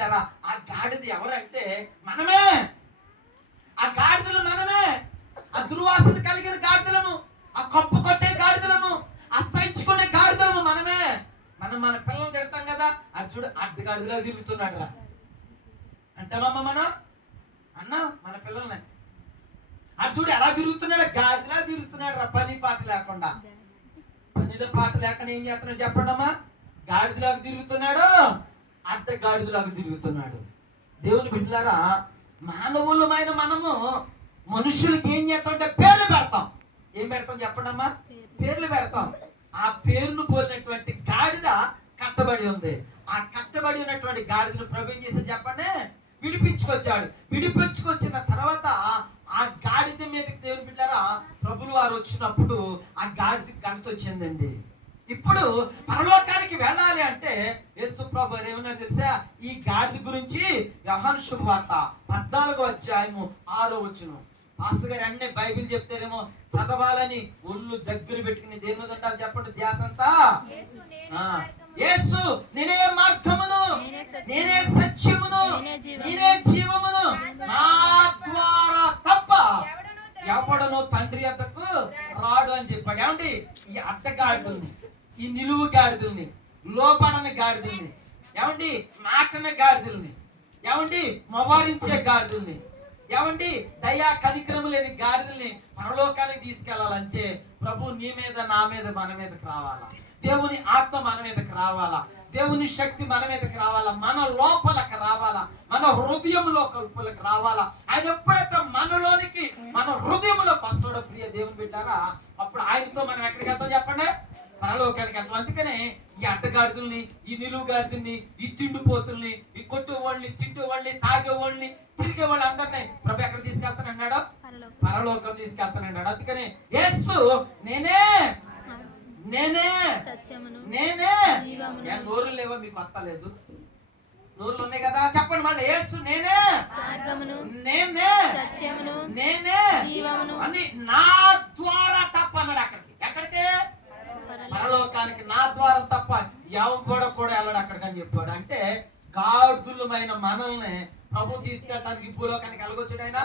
బిడ్డారా, ఆ గాడిద ఎవరంటే మనమే. ఆ గాడిదలు మనమే. ఆ దుర్వాసన కలిగిన గాడిదలము, ఆ కప్పు కొట్టే గాడిదలము, అసహించుకునే గాడిదలము మనమే. మనం మన పిల్లల్ని తిడతాం కదా, అది చూడు అడ్డు గాడిదలా తిరుగుతున్నాడు రా అంటామమ్మ మనం అన్న మన పిల్లల్ని. అది చూడు ఎలా తిరుగుతున్నాడు, గాడిదలా తిరుగుతున్నాడు రా, పని పాట లేకుండా. పనిలో పాట లేకుండా ఏం చేస్తున్నాడు చెప్పండి అమ్మా? గాడిదలాగా తిరుగుతున్నాడు, అడ్డ గాడిదలాగా తిరుగుతున్నాడు. దేవుని బిడ్డలారా, మానవులమైన మనము మనుషులకి ఏం చేస్తామంటే పేర్లు పెడతాం. ఏం పెడతాం చెప్పండి అమ్మా? పేర్లు పెడతాం. ఆ పేరును పోలినటువంటి గాడిద కట్టబడి ఉంది. ఆ కట్టబడి ఉన్నటువంటి గాడిదను ప్రభు ఏం చేశాడు చెప్పండి? విడిపించుకొచ్చాడు. విడిపించుకొచ్చిన తర్వాత ఆ గాడిద మీదకి దేవుని బిడ్డారా ప్రభులు వారు వచ్చినప్పుడు ఆ గాడిదకి ఘనత వచ్చిందండి. ఇప్పుడు పరలోకానికి వెళ్ళాలి అంటే యేసు ప్రభు ఏమన్నారు తెలుసా? ఈ గాడిద గురించి యోహాను శుభవార్త 14వ అధ్యాయము 6వ వచనం. పాస్టర్ గారు అన్నీ బైబిల్ చెప్తారేమో చదవాలని ఒళ్ళు దగ్గర పెట్టుకుని దేని మీద ఉంటారు చెప్పండి ధ్యాస అంతా? యేసు నేనే మార్గమును, నేనే సత్యమును, నేనే జీవమును, నా ద్వారా తప్ప ఎవడను తండ్రి వద్దకు రాడు అని చెప్పాడు. ఏమండి? ఈ అడ్డగాడిదల్ని, ఈ నిలువు గాడిదల్ని, లోపడని గాడిదల్ని, ఏమండి మాటన గాడిదల్ని, ఏమండి మవారించే గాడిదల్ని, ఏమండి దయా కనికరము లేని గాడిదల్ని పరలోకానికి తీసుకెళ్లాలంటే ప్రభు నీ మీద నా మీద మన మీదకి రావాలా, దేవుని ఆత్మ మన మీదకి రావాలా, దేవుని శక్తి మన మీదకి రావాలా, మన లోపలకు రావాలా, మన హృదయంలోకి రావాలా. ఆయన ఎప్పుడైతే మనలోనికి మన హృదయంలోకి వస్తాడో ప్రియ దేవుని బిడ్డారా, అప్పుడు ఆయనతో మనం ఎక్కడికి వెళ్తాం చెప్పండి? పరలోకానికి వెళ్తాం. అందుకనే ఈ అడ్డగాడిదల్ని, ఈ నిలువు గాడిదల్ని, ఈ తిండిపోతుల్ని, ఈ కొట్టు వాళ్ళని, తింటూ వాళ్ళని, తాగే వాళ్ళని, తిరిగే వాళ్ళు అందరినీ ప్రభు ఎక్కడ తీసుకెళ్తానన్నాడు? పరలోకం తీసుకెళ్తానన్నాడు. అందుకనే యేసు నేనే, నేనే, నేనే. నోరు లేవో మీకు కొత్త లేదు? నోర్లు ఉన్నాయి కదా, చెప్పండి మళ్ళీ. యేసు నేనే, నేనే, నేనే అని నా ద్వారా తప్ప అన్నాడు. ఎక్కడికి? పరలోకానికి నా ద్వారా తప్ప ఎవడ కూడా వెళ్ళడు అక్కడికి అని చెప్పాడు. అంటే గాడిదలమైన మనల్ని ప్రభు తీసుకెళ్ళడానికి భూలోకానికి వెళ్ళగొచ్చాడు ఆయన.